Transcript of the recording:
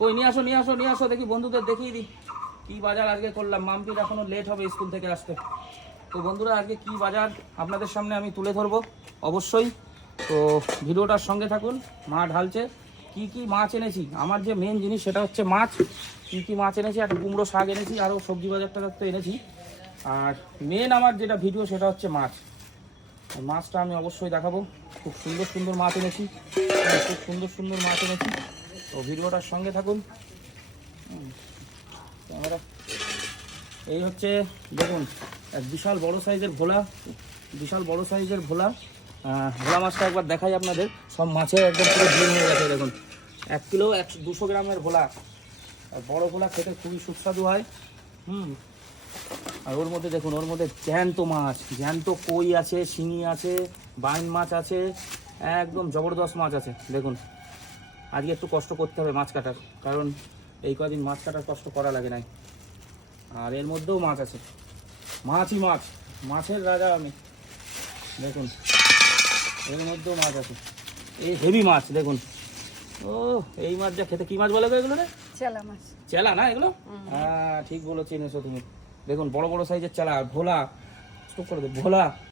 কই নিয়ে আসো দেখি, বন্ধুদের দেখিয়ে দিই কি বাজার আজকে করলাম। মাম্পির এখনো লেট হবে স্কুল থেকে আসতে। তো বন্ধুরা আজকে কি বাজার আপনাদের সামনে আমি তুলে ধরবো অবশ্যই। তো ভিডিওটার সঙ্গে থাকুন। মা ঢালছে কি কি মাছ এনেছি। আমার যে মেন জিনিস সেটা হচ্ছে মাছ। কি কি মাছ এনেছি, একটা কুমড়ো শাক এনেছি, আরও সবজি বাজারটা তো এনেছি। আর মেন আমার যেটা ভিডিও সেটা হচ্ছে মাছ। মাছটা আমি অবশ্যই দেখাবো। খুব সুন্দর সুন্দর মাছ এনেছি, তো ভিডিওটার সঙ্গে থাকুন। আমরা এই হচ্ছে দেখুন এক বিশাল বড় সাইজের ভোলা, ভোলা মাছটা একবার দেখাই আপনাদের। সব মাছের একদম পুরো ডিম হয়ে গেছে দেখুন। 1 কিলো 200 গ্রামের ভোলা। আর বড় ভোলা খেতে খুবই সুস্বাদু হয়। আর ওর মধ্যে দেখুন, ওর মধ্যে জ্যান্ত মাছ, জ্যান্ত কই আছে, শিঙি আছে, বাইন মাছ আছে, একদম জবরদস্ত মাছ আছে দেখুন। আজকে একটু কষ্ট করতে হবে মাছ কাটার, কারণ এই কদিন মাছ কাটার কষ্ট করা লাগে নাই। আর এর মধ্যেও মাছ আছে, মাছই মাছ, মাছের রাজা আমি। দেখুন এর মধ্যেও মাছ আছে, এই হেভি মাছ দেখুন। ও এই মাছ যা খেতে, কি মাছ বলে গো এগুলো রে? চেলা মাছ। চেলা না এগুলো? হ্যাঁ ঠিক বলো, চিনেছো তুমি। দেখুন বড় বড় সাইজের চেলা। ভোলা, স্টপ করে দে, ভোলা।